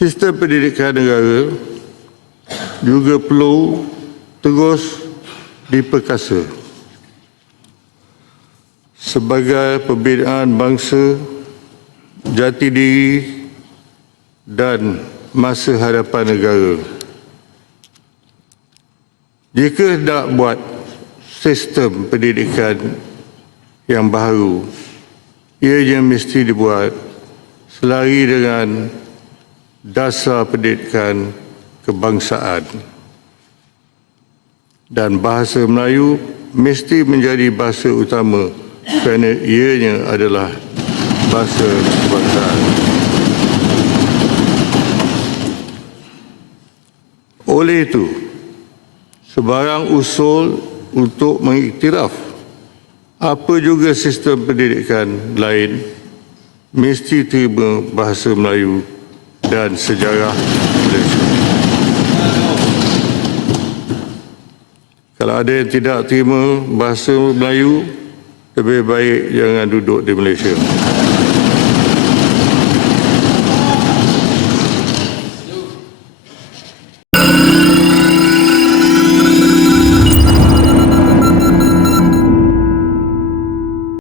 Sistem pendidikan negara juga perlu terus diperkasa sebagai pembinaan bangsa, jati diri dan masa hadapan negara. Jika nak buat sistem pendidikan yang baru, ianya mesti dibuat selari dengan dasar pendidikan kebangsaan. Dan bahasa Melayu mesti menjadi bahasa utama kerana ianya adalah bahasa kebangsaan. Oleh itu, sebarang usul untuk mengiktiraf apa juga sistem pendidikan lain mesti terima bahasa Melayu dan sejarah Malaysia. Kalau ada yang tidak terima bahasa Melayu, lebih baik jangan duduk di Malaysia.